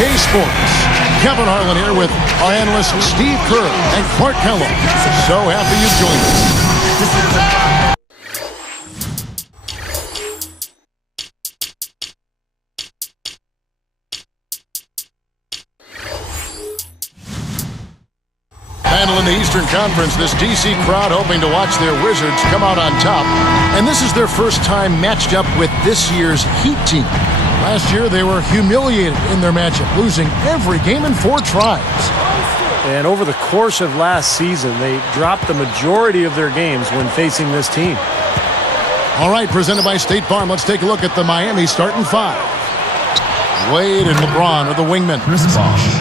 2K Sports. Kevin Harlan here with our analysts Steve Kerr and Clark Kellogg. So happy you joined us. Battle in the Eastern Conference, this DC crowd hoping to watch their Wizards come out on top. And this is their first time matched up with this year's Heat team. Last year, they were humiliated in their matchup, losing every game in 4 tries. And over the course of last season, they dropped the majority of their games when facing this team. All right, presented by State Farm, let's take a look at the Miami starting 5. Wade and LeBron are the wingmen.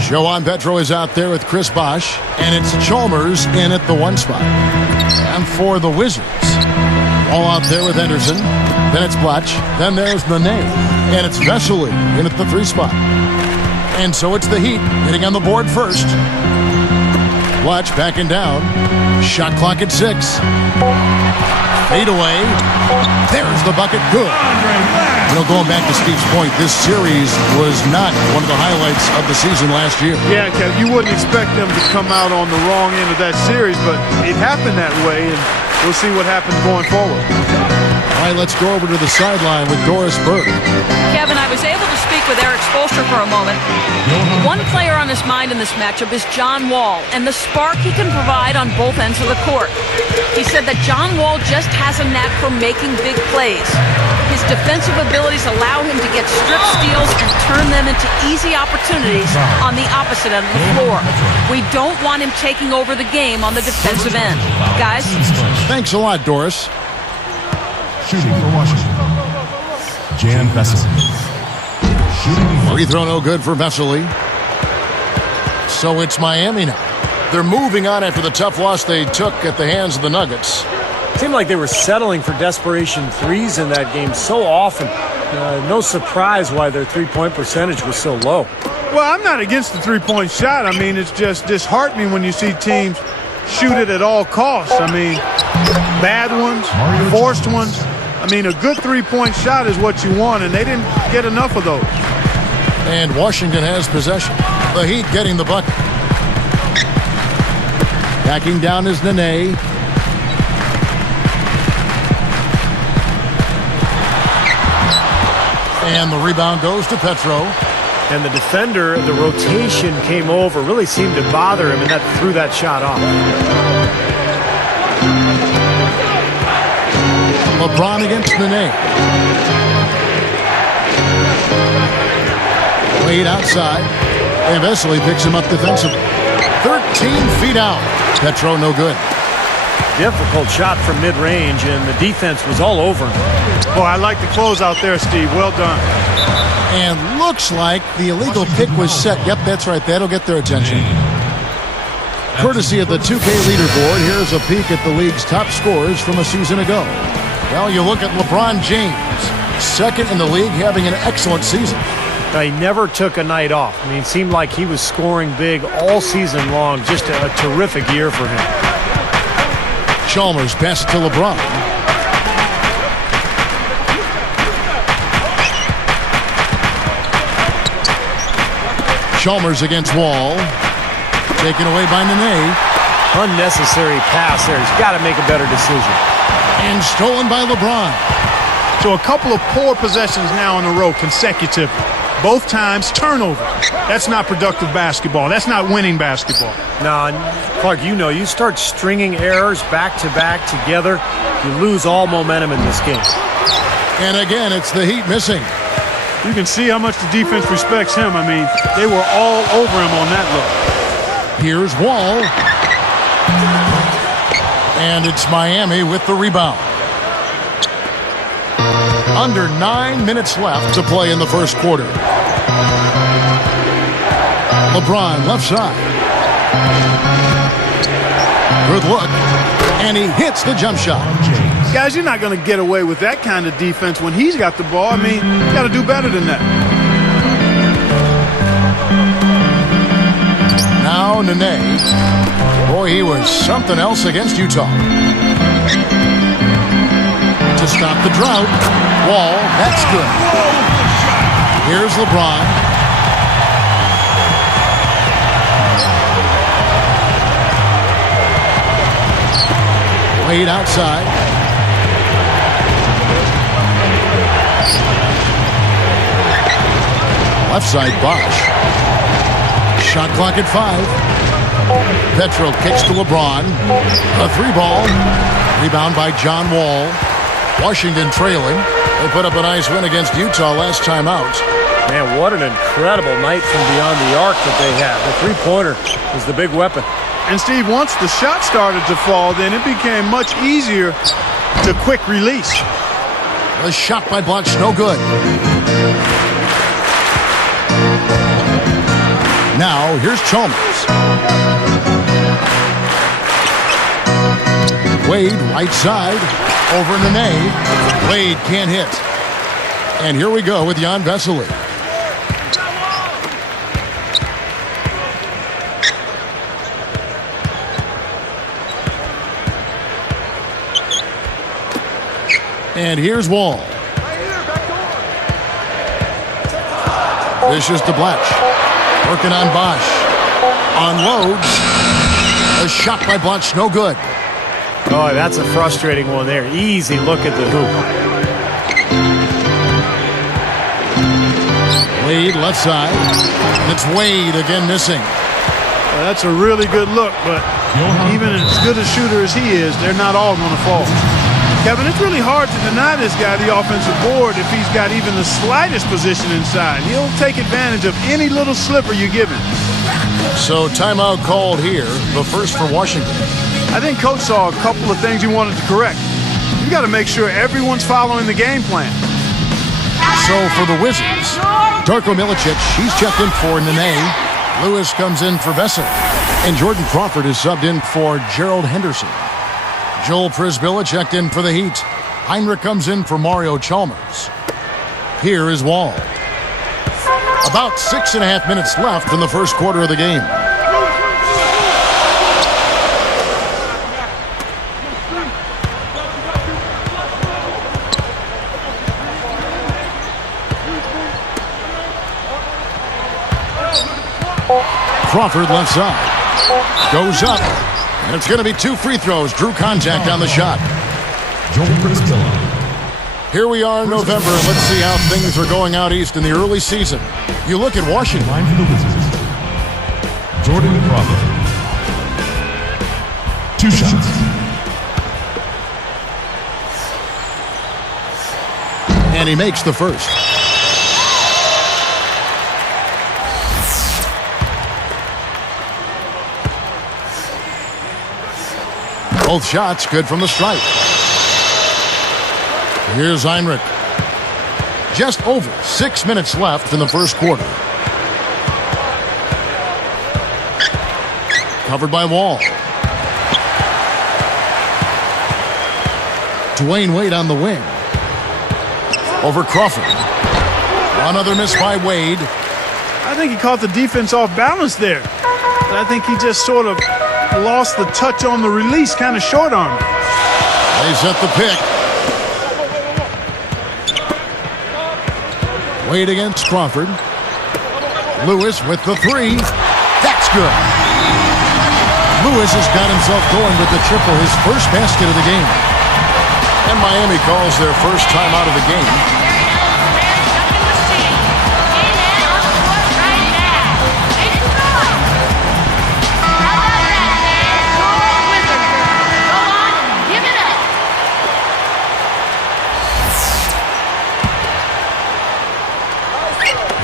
Joan Petro is out there with Chris Bosh, and it's Chalmers in at the 1 spot. And for the Wizards, all out there with Henderson. Then it's Blatch. Then there's Nene. And it's Vesely in at the 3 spot. And so it's the Heat hitting on the board first. Blatch backing down. Shot clock at 6. Fade away. There's the bucket. Good. You know, going back to Steve's point, this series was not one of the highlights of the season last year. Yeah, Kev, you wouldn't expect them to come out on the wrong end of that series, but it happened that way, and we'll see what happens going forward. All right, let's go over to the sideline with Doris Burke. Kevin, I was able to speak with Eric Spoelstra for a moment. One player on his mind in this matchup is John Wall, and the spark he can provide on both ends of the court. He said that John Wall just has a knack for making big plays. His defensive abilities allow him to get strip steals and turn them into easy opportunities on the opposite end of the floor. We don't want him taking over the game on the defensive end. Guys? Thanks a lot, Doris. Shooting for Washington, Jan Vesely. Free throw no good for Vesely. So it's Miami now. They're moving on after the tough loss they took at the hands of the Nuggets. It seemed like they were settling for desperation threes in that game so often. No surprise why their three-point percentage was so low. Well, I'm not against the three-point shot. I mean, it's just disheartening when you see teams shoot it at all costs. I mean, bad ones, forced ones. I mean, a good three-point shot is what you want, and they didn't get enough of those. And Washington has possession. The Heat getting the bucket. Backing down is Nene. And the rebound goes to Petro. And the defender, the rotation came over, really seemed to bother him, and that threw that shot off. LeBron against Nene. Wade outside. And Vesely picks him up defensively. 13 feet out. Petro no good. Difficult shot from mid-range, and the defense was all over him. Boy, I like the close out there, Steve. Well done. And looks like the illegal pick was set. Yep, that's right. That'll get their attention. Courtesy of the 2K leaderboard, here's a peek at the league's top scorers from a season ago. Well, you look at LeBron James, second in the league, having an excellent season. He never took a night off. I mean, it seemed like he was scoring big all season long. Just a terrific year for him. Chalmers passes to LeBron. Chalmers against Wall. Taken away by Nene. Unnecessary pass there. He's got to make a better decision. And stolen by LeBron. So a couple of poor possessions now in a row consecutively. Both times turnover. That's not productive basketball. That's not winning basketball. No, Clark, you know, you start stringing errors back-to-back together, you lose all momentum in this game. And again, it's the Heat missing. You can see how much the defense respects him. I mean, they were all over him on that look. Here's Wall. And it's Miami with the rebound. Under 9 minutes left to play in the first quarter. LeBron left side. Good look. And he hits the jump shot. Guys, you're not going to get away with that kind of defense when he's got the ball. I mean, you got to do better than that. Now Nene. Boy, he was something else against Utah. To stop the drought. Wall, that's good. Here's LeBron. Wade outside. Left side, Bosch. Shot clock at 5. Petro kicks to LeBron. A 3-ball. Rebound by John Wall. Washington trailing. They put up a nice win against Utah last time out. Man, what an incredible night from beyond the arc that they had. The three-pointer is the big weapon. And, Steve, once the shot started to fall, then it became much easier to quick release. The shot by Butch, no good. Now, here's Chalmers. Wade, right side, over Nene. Wade can't hit. And here we go with Jan Vesely. And here's Wall. Vicious to Blatch. Working on Bosch. Unloads. A shot by Blatch, no good. Oh, that's a frustrating one there. Easy look at the hoop. Wade, left side. It's Wade again missing. Well, that's a really good look, but even as good a shooter as he is, they're not all going to fall. Kevin, it's really hard to deny this guy the offensive board if he's got even the slightest position inside. He'll take advantage of any little slipper you give him. So timeout called here, the first for Washington. I think Coach saw a couple of things he wanted to correct. You got to make sure everyone's following the game plan. So for the Wizards, Darko Milicic, he's checked in for Nene. Lewis comes in for Vesely. And Jordan Crawford is subbed in for Gerald Henderson. Joel Prisbilla checked in for the Heat. Heinrich comes in for Mario Chalmers. Here is Wall. About 6.5 minutes left in the first quarter of the game. Crawford left side. Goes up. And it's going to be 2 free throws. Drew contact on the shot. Here we are in November. Let's see how things are going out east in the early season. You look at Washington. Line for the Wizards. Jordan Crawford. 2 shots. And he makes the first. Both shots good from the stripe. Here's Heinrich. Just over 6 minutes left in the first quarter. Covered by Wall. Dwayne Wade on the wing. Over Crawford. Another miss by Wade. I think he caught the defense off balance there. But I think he just sort of lost the touch on the release, kind of short-armed. They set the pick. Wade against Crawford. Lewis with the 3. That's good. Lewis has got himself going with the triple, his first basket of the game. And Miami calls their first time out of the game.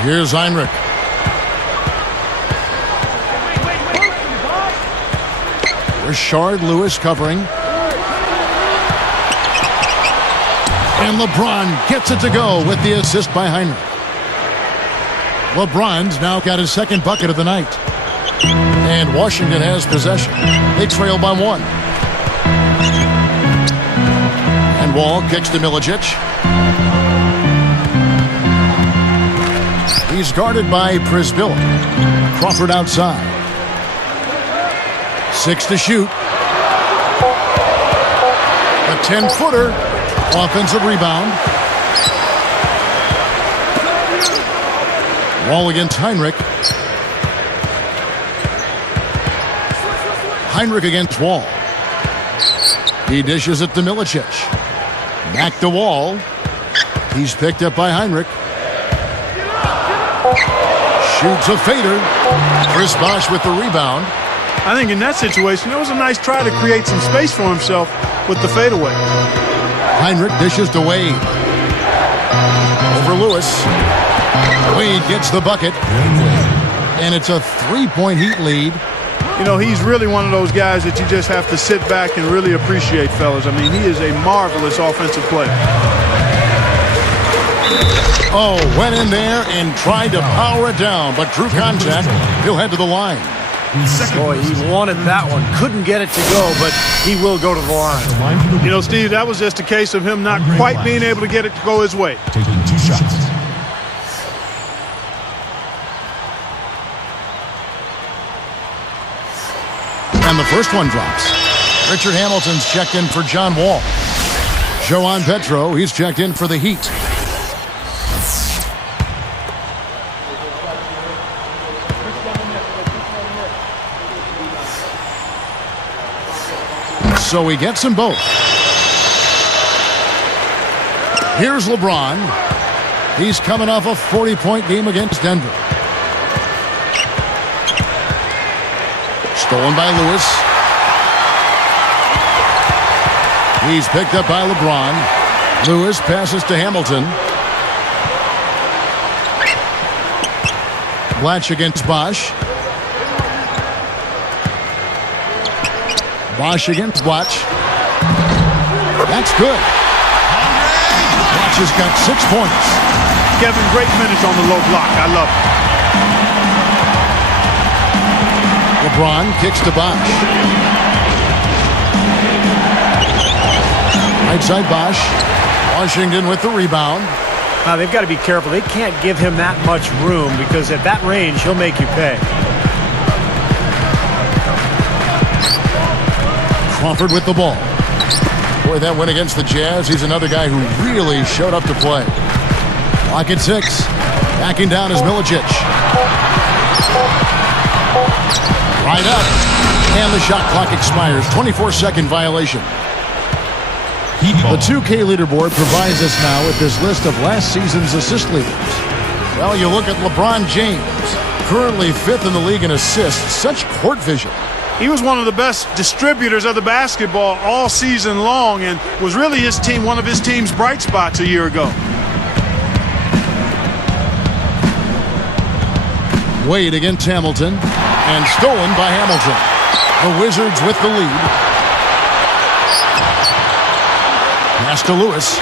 Here's Heinrich. Rashard Lewis covering. And LeBron gets it to go with the assist by Heinrich. LeBron's now got his second bucket of the night. And Washington has possession. They trail by 1. And Wall kicks to Milicic. He's guarded by Prisbilla. Crawford outside. 6 to shoot. A 10-footer. Offensive rebound. Wall against Heinrich. Heinrich against Wall. He dishes it to Milicic. Back to Wall. He's picked up by Heinrich. Shoots a fader. Chris Bosh with the rebound. I think in that situation, it was a nice try to create some space for himself with the fadeaway. Heinrich dishes to Wade. Over Lewis. Wade gets the bucket. And it's a 3-point Heat lead. You know, he's really one of those guys that you just have to sit back and really appreciate, fellas. I mean, he is a marvelous offensive player. Oh, went in there and tried to power it down, but drew contact. He'll head to the line. Boy, he wanted that one. Couldn't get it to go, but he will go to the line. You know, Steve, that was just a case of him not quite being able to get it to go his way. Taking 2 shots. And the first one drops. Richard Hamilton's checked in for John Wall. Joan Petro, he's checked in for the Heat. So he gets them both. Here's LeBron. He's coming off a 40-point game against Denver. Stolen by Lewis. He's picked up by LeBron. Lewis passes to Hamilton. Blatch against Bosh. Bosh against Blatch. That's good. Blatch has got 6 points. Kevin, great finish on the low block. I love it. LeBron kicks to Bosh. Right side Bosh. Washington with the rebound. Now, they've got to be careful. They can't give him that much room because at that range, he'll make you pay. Crawford with the ball. Boy, that went against the Jazz. He's another guy who really showed up to play. Clock at 6. Backing down is Milicic. Right up. And the shot clock expires. 24-second violation. The 2K leaderboard provides us now with this list of last season's assist leaders. Well, you look at LeBron James, currently 5th in the league in assists. Such court vision. He was one of the best distributors of the basketball all season long and was really one of his team's bright spots a year ago. Wade against Hamilton and stolen by Hamilton. The Wizards with the lead. Pass to Lewis.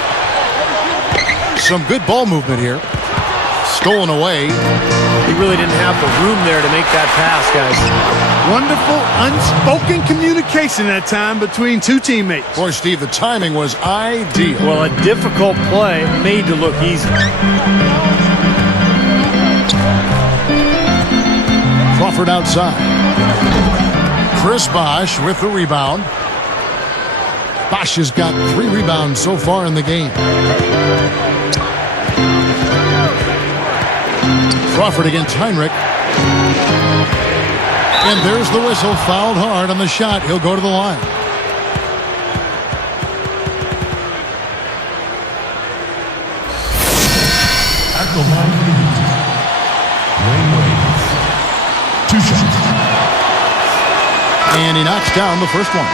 Some good ball movement here. Stolen away. He really didn't have the room there to make that pass, guys. Wonderful unspoken communication that time between two teammates. Boy, Steve, the timing was ideal. Well, a difficult play made to look easy. Crawford outside. Chris Bosh with the rebound. Bosh has got 3 rebounds so far in the game. Crawford against Heinrich. And there's the whistle. Fouled hard on the shot. He'll go to the line. At the line for the Heat, Dwayne Wade. 2 shots. And he knocks down the first one.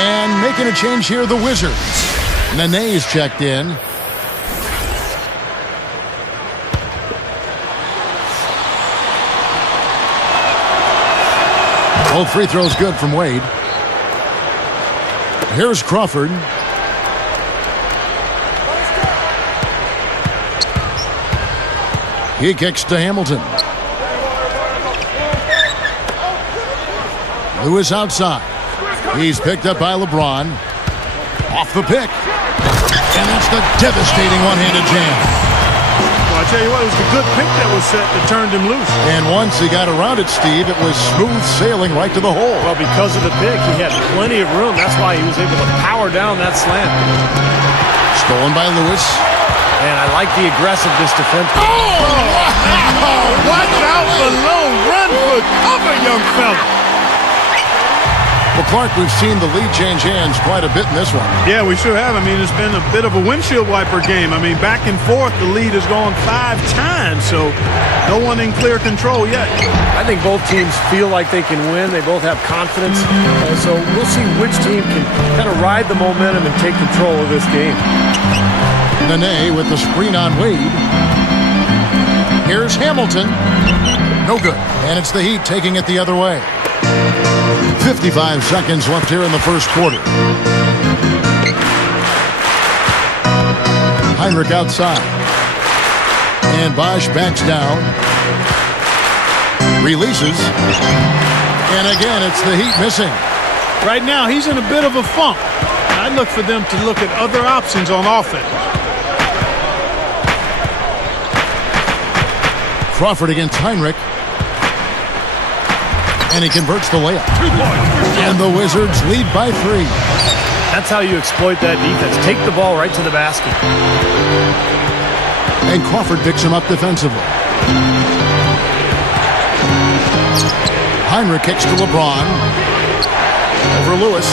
And making a change here, the Wizards. Nene's checked in. Both free throws good from Wade. Here's Crawford. He kicks to Hamilton. Lewis outside. He's picked up by LeBron. Off the pick. And that's the devastating one-handed jam. Well, I tell you what, it was the good pick that was set that turned him loose. And once he got around it, Steve, it was smooth sailing right to the hole. Well, because of the pick, he had plenty of room. That's why he was able to power down that slant. Stolen by Lewis. And I like the aggressiveness defense. Oh, wow! Watch out below. Run for cover, young fella. Well, Clark, we've seen the lead change hands quite a bit in this one. Yeah, we sure have. I mean, it's been a bit of a windshield wiper game. I mean, back and forth, the lead has gone 5 times, so no one in clear control yet. I think both teams feel like they can win. They both have confidence. So we'll see which team can kind of ride the momentum and take control of this game. Nene with the screen on Wade. Here's Hamilton. No good. And it's the Heat taking it the other way. 55 seconds left here in the first quarter. Heinrich outside. And Bosch backs down. Releases. And again, it's the Heat missing. Right now, he's in a bit of a funk. I look for them to look at other options on offense. Crawford against Heinrich. And he converts the layup. And the Wizards lead by 3. That's how you exploit that defense. Take the ball right to the basket. And Crawford picks him up defensively. Heinrich kicks to LeBron. Over Lewis.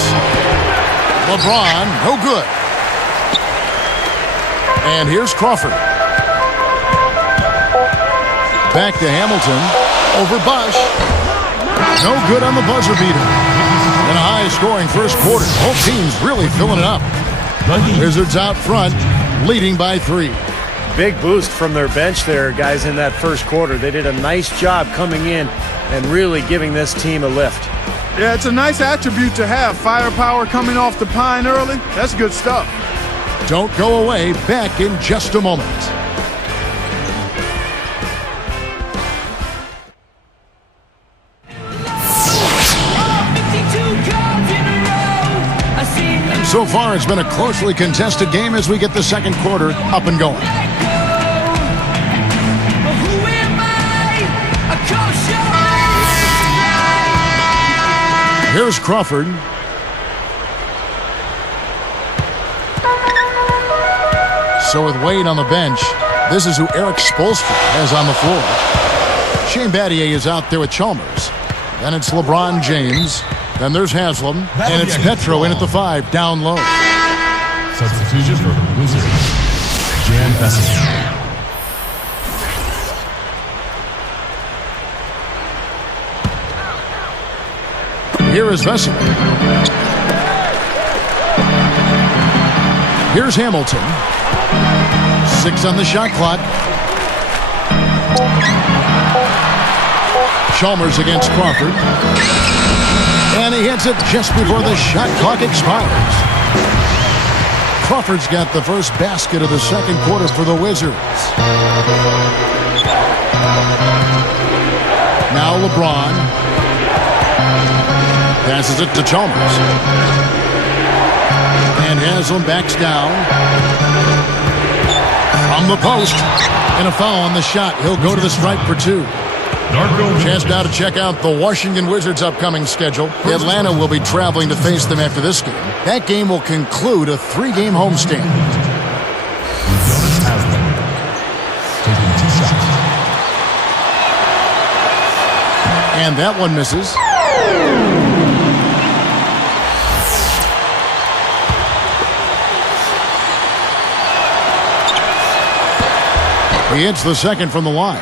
LeBron, no good. And here's Crawford. Back to Hamilton. Over Bosch. No good on the buzzer beater. In a high-scoring first quarter. Both teams really filling it up. Wizards out front, leading by 3. Big boost from their bench there, guys, in that first quarter. They did a nice job coming in and really giving this team a lift. Yeah, it's a nice attribute to have. Firepower coming off the pine early. That's good stuff. Don't go away. Back in just a moment. So far, it's been a closely contested game as we get the second quarter up and going. Here's Crawford. So with Wade on the bench, this is who Eric Spoelstra has on the floor. Shane Battier is out there with Chalmers. Then it's LeBron James. Then there's Haslam, and it's Petro in at the 5, down low. Substitution for the Wizards. Jan Vesely. Here is Vesely. Here's Hamilton. 6 on the shot clock. Chalmers against Crawford. And he hits it just before the shot clock expires. Crawford's got the first basket of the second quarter for the Wizards. Now LeBron passes it to Chalmers. And Haslam backs down. From the post. And a foul on the shot. He'll go to the stripe for 2. Chance now to check out the Washington Wizards' upcoming schedule. Atlanta will be traveling to face them after this game. That game will conclude a 3-game homestand. And that one misses. He hits the second from the line.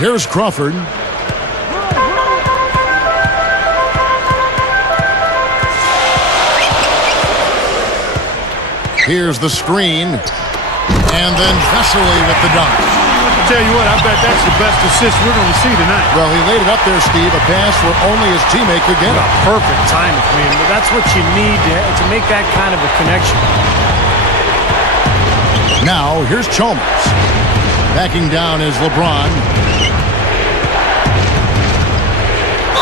Here's Crawford. Here's the screen. And then Vesely with the dunk. I'll tell you what, I bet that's the best assist we're going to see tonight. Well, he laid it up there, Steve. A pass where only his teammate could get it. Perfect timing. I mean, that's what you need to make that kind of a connection. Now, here's Chalmers. Backing down is LeBron.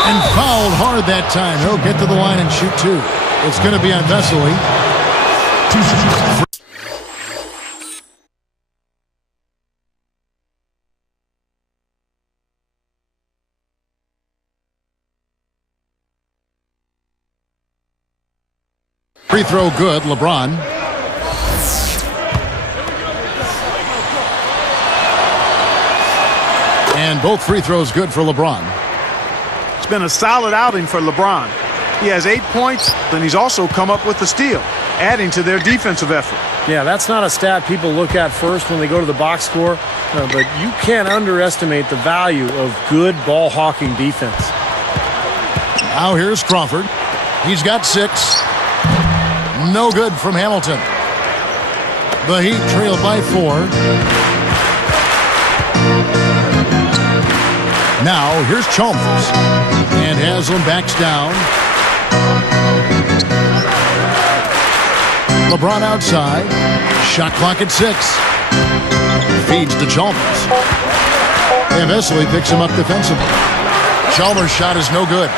And fouled hard that time. He'll get to the line and shoot 2. It's going to be on Vesely. Free throw good, LeBron. And both free throws good for LeBron. It's been a solid outing for LeBron. He has 8 points, and he's also come up with the steal, adding to their defensive effort. Yeah, that's not a stat people look at first when they go to the box score, but you can't underestimate the value of good ball hawking defense. Now here's Crawford. He's got 6. No good from Hamilton. The Heat trail by 4. Now here's Chalmers. And Haslam backs down. LeBron outside. Shot clock at 6. Feeds to Chalmers. And Vesely picks him up defensively. Chalmers' shot is no good.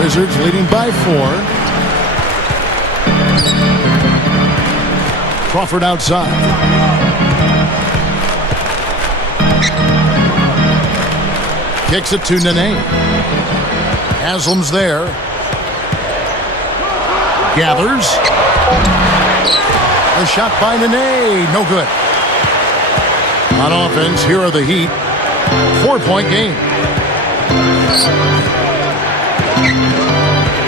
Wizards leading by 4. Crawford outside. Kicks it to Nene. Haslam's there. Gathers. A shot by Nene. No good. On offense, here are the Heat. 4-point game.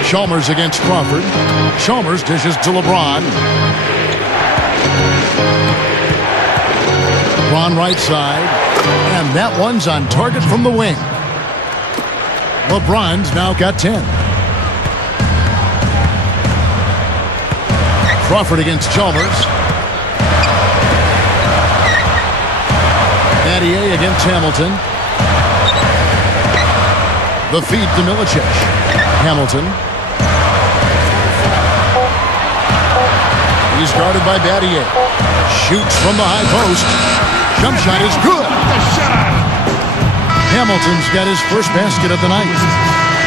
Chalmers against Crawford. Chalmers dishes to LeBron. LeBron right side. And that one's on target from the wing. LeBron's now got 10. Crawford against Chalmers. Battier against Hamilton. The feed to Milicic. Hamilton. He's guarded by Battier. Shoots from the high post. Jump shot is good. Hamilton's got his first basket of the night.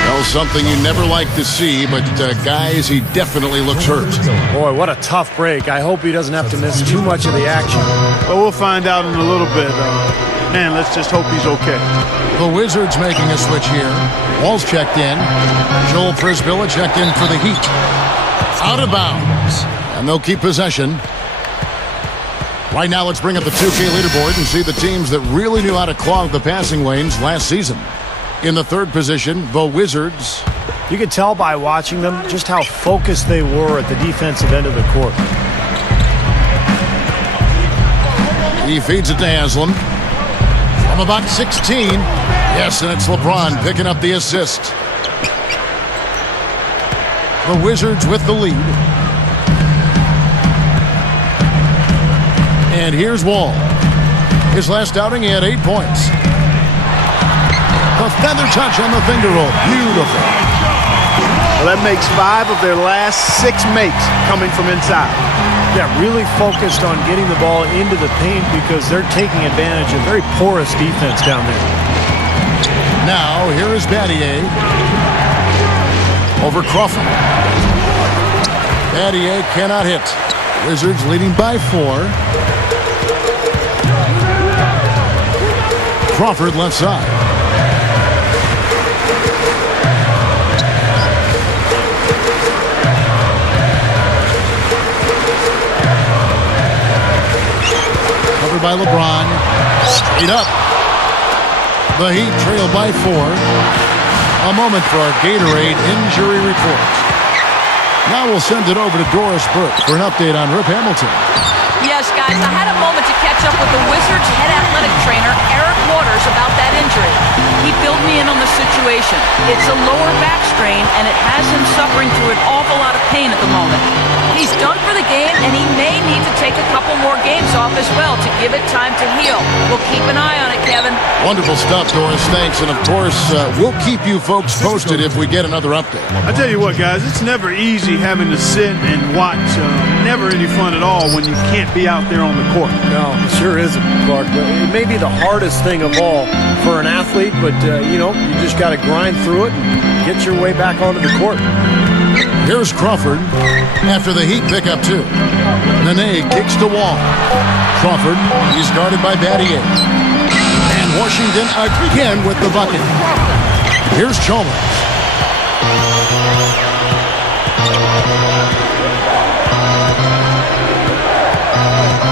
Well, something you never like to see, but guys, he definitely looks hurt. Boy, what a tough break. I hope he doesn't have to miss too much of the action. Well, we'll find out in a little bit. Man, let's just hope he's okay. The Wizards making a switch here. Wall's checked in. Joel Prisbilla checked in for the Heat. Out of bounds. And they'll keep possession. Right now, let's bring up the 2K leaderboard and see the teams that really knew how to clog the passing lanes last season. In the third position, the Wizards. You could tell by watching them just how focused they were at the defensive end of the court. He feeds it to Haslam. From about 16. Yes, and it's LeBron picking up the assist. The Wizards with the lead. And here's Wall. His last outing, he had 8 points. The feather touch on the finger roll. Beautiful. Well, that makes 5 of their last 6 makes coming from inside. Yeah, really focused on getting the ball into the paint because they're taking advantage of very porous defense down there. Now, here is Battier. Over Crawford. Battier cannot hit. Wizards leading by 4. Crawford left side. Covered by LeBron. Straight up. The Heat trail by 4. A moment for our Gatorade injury report. Now we'll send it over to Doris Burke for an update on Rip Hamilton. Yes, guys, I had a moment to catch up with the Wizards head athletic trainer, Eric Waters, about that injury. He filled me in on the situation. It's a lower back strain, and it has him suffering through an awful lot of pain at the moment. He's done for the game, and he may need to take a couple more games off as well to give it time to heal. We'll keep an eye on it, Kevin. Wonderful stuff, Doris. Thanks. And, of course, we'll keep you folks posted if we get another update. I tell you what, guys, it's never easy having to sit and watch. Never any fun at all when you can't be out there on the court. No, it sure isn't, Clark. But it may be the hardest thing of all for an athlete, but, you just got to grind through it and get your way back onto the court. Here's Crawford after the Heat pick up 2. Nene kicks to Wall. Crawford, he's guarded by Battier. And Washington again with the bucket. Here's Chalmers.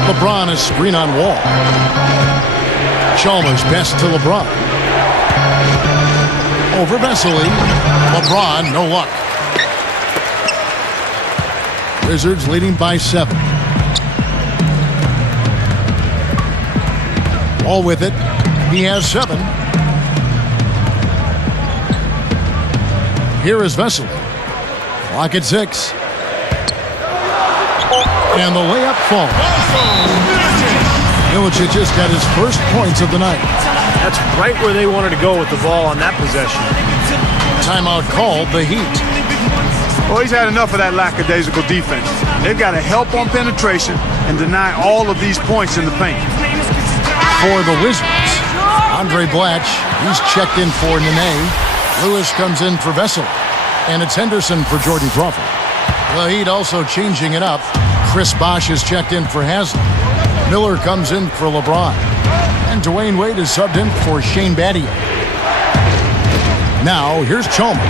LeBron is screen on Wall. Chalmers best to LeBron. Over Vesely. LeBron, no luck. Wizards leading by 7. Wall with it. He has 7. Here is Vesely. Clock at 6. And the layup falls. Milicic just got his first points of the night. That's right where they wanted to go with the ball on that possession. Timeout called the Heat. Well, he's had enough of that lackadaisical defense. They've got to help on penetration and deny all of these points in the paint. For the Wizards, Andre Blatch, he's checked in for Nene. Lewis comes in for Vesely. And it's Henderson for Jordan Crawford. The Heat also changing it up. Chris Bosh is checked in for Haslam. Miller comes in for LeBron. And Dwayne Wade is subbed in for Shane Battier. Now, here's Chalmers.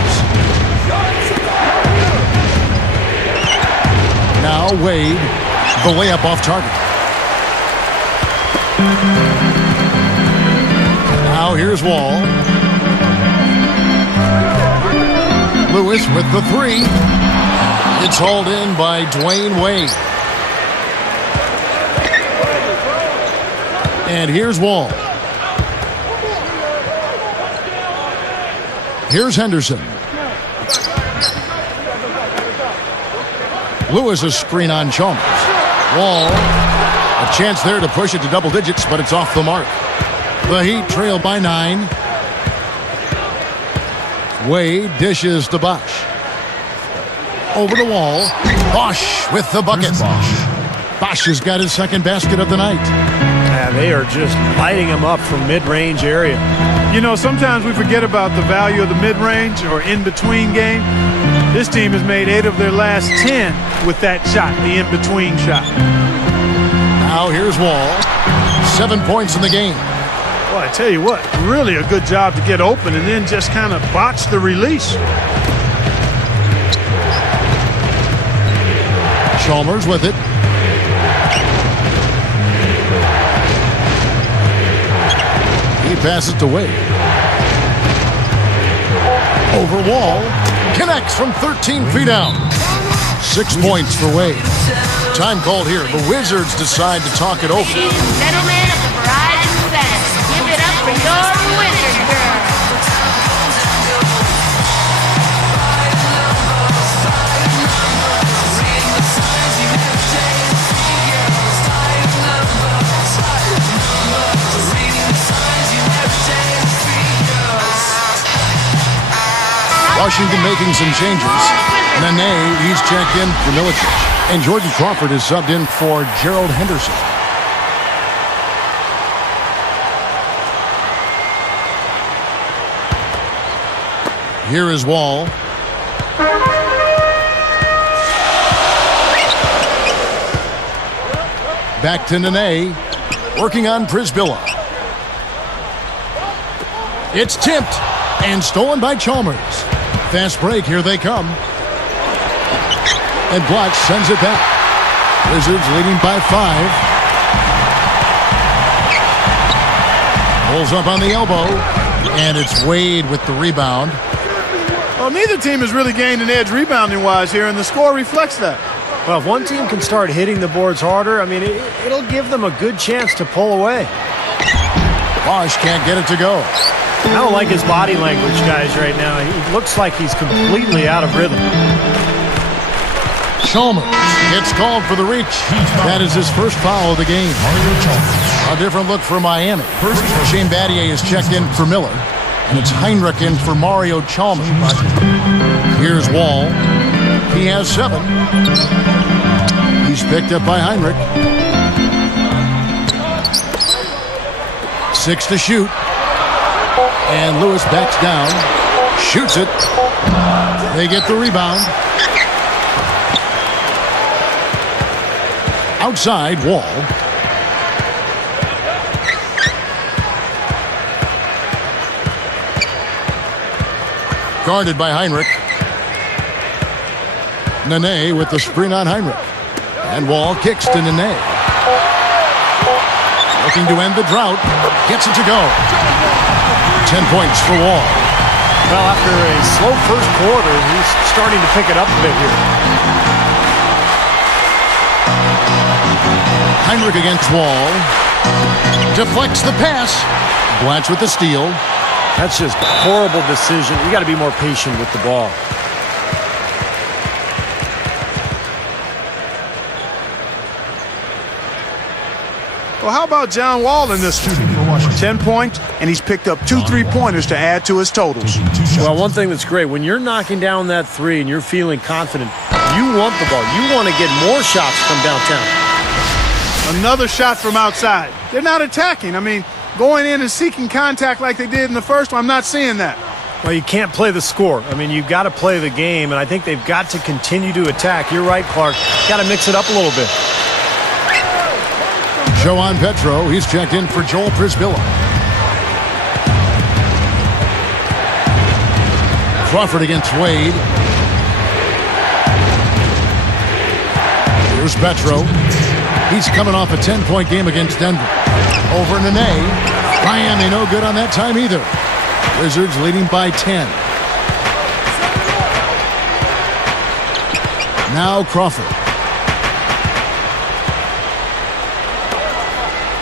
Now Wade, the layup off target. Now here's Wall. Lewis with the 3. It's hauled in by Dwayne Wade. And here's Wall. Here's Henderson. Lewis a screen on Chalmers. Wall, a chance there to push it to double digits, but it's off the mark. The Heat trail by 9. Wade dishes to Bosh. Over the Wall. Bosh with the bucket. Bosh has got his second basket of the night. Yeah, they are just lighting him up from mid-range area. You know, sometimes we forget about the value of the mid-range or in-between game. This team has made 8 of their last 10 with that shot, the in-between shot. Now here's Wall. 7 points in the game. Well, I tell you what, really a good job to get open and then just kind of botch the release. Chalmers with it. He passes to Wade. Over Wall. Connects from 13 feet out. 6 points for Wade. Time called here. The Wizards decide to talk it over. Ladies and gentlemen of the Verizon fans, give it up for your Wizard girl. Washington making some changes. Nene, he's checked in for Milicic. And Jordan Crawford is subbed in for Gerald Henderson. Here is Wall. Back to Nene. Working on Prisbilla. It's tipped and stolen by Chalmers. Fast break, here they come. And Blatch sends it back. Wizards leading by 5. Pulls up on the elbow. And it's Wade with the rebound. Well, neither team has really gained an edge rebounding-wise here, and the score reflects that. Well, if one team can start hitting the boards harder, I mean, it'll give them a good chance to pull away. Bosh can't get it to go. I don't like his body language, guys, right now. He looks like he's completely out of rhythm. Chalmers gets called for the reach. That is his first foul of the game. A different look for Miami. Shane Battier is checked in for Miller. And it's Heinrich in for Mario Chalmers. Here's Wall. He has 7. He's picked up by Heinrich. 6 to shoot. And Lewis backs down. Shoots it. They get the rebound. Outside, Wall. Guarded by Heinrich. Nene with the screen on Heinrich. And Wall kicks to Nene. Looking to end the drought. Gets it to go. 10 points for Wall. Well, after a slow first quarter, he's starting to pick it up a bit here. Heinrich against Wall. Deflects the pass. Blatch with the steal. That's just a horrible decision. You got to be more patient with the ball. Well, how about John Wall in this? 10 points, and he's picked up 2 3-pointers to add to his totals. Well, one thing that's great, when you're knocking down that three and you're feeling confident, you want the ball. You want to get more shots from downtown. Another shot from outside. They're not attacking. I mean, going in and seeking contact like they did in the first one, I'm not seeing that. Well, you can't play the score. I mean, you've got to play the game, and I think they've got to continue to attack. You're right, Clark. Got to mix it up a little bit. Joan Petro, he's checked in for Joel Prisbilla. Crawford against Wade. Here's Petro. He's coming off a 10-point game against Denver. Over Nene. Miami no good on that time either. Wizards leading by 10. Now Crawford.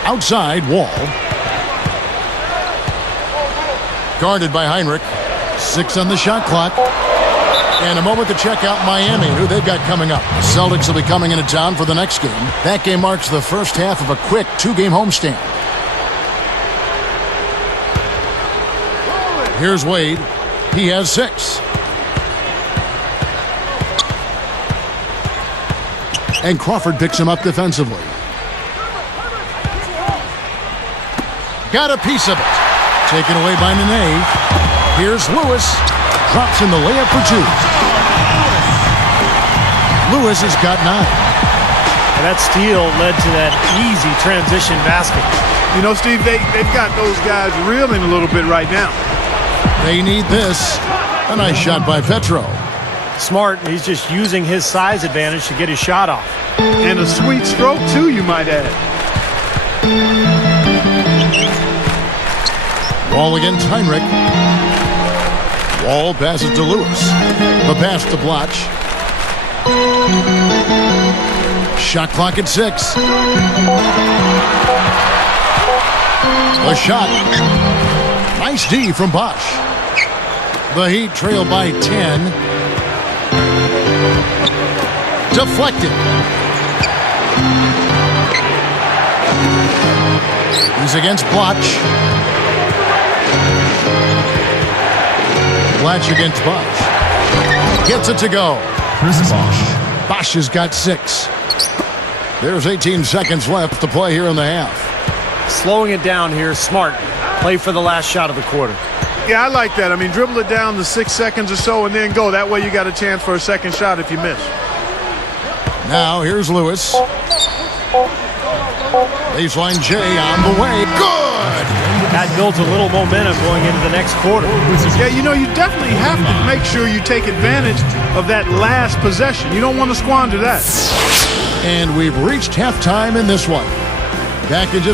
Outside, Wall. Guarded by Heinrich. 6 on the shot clock. And a moment to check out Miami, who they've got coming up. The Celtics will be coming into town for the next game. That game marks the first half of a quick 2-game homestand. Here's Wade. He has 6. And Crawford picks him up defensively. Got a piece of it. Taken away by Nene. Here's Lewis. Drops in the layup for 2. Lewis has got 9. And that steal led to that easy transition basket. You know, Steve, they've got those guys reeling a little bit right now. They need this. A nice shot by Petro. Smart. He's just using his size advantage to get his shot off. And a sweet stroke, too, you might add. Wall against Heinrich. Wall passes to Lewis. The pass to Blatch. Shot clock at 6. The shot. Nice D from Bosch. The Heat trail by 10. Deflected. He's against Blatch. Blatch against Bosch. Gets it to go. Bosch has got 6. There's 18 seconds left to play here in the half. Slowing it down here, smart. Play for the last shot of the quarter. Yeah, I like that. I mean, dribble it down to 6 seconds or so and then go. That way you got a chance for a second shot if you miss. Now here's Lewis. Baseline J on the way. Good! That builds a little momentum going into the next quarter. Yeah, you know, you definitely have to make sure you take advantage of that last possession. You don't want to squander that. And we've reached halftime in this one. Back in just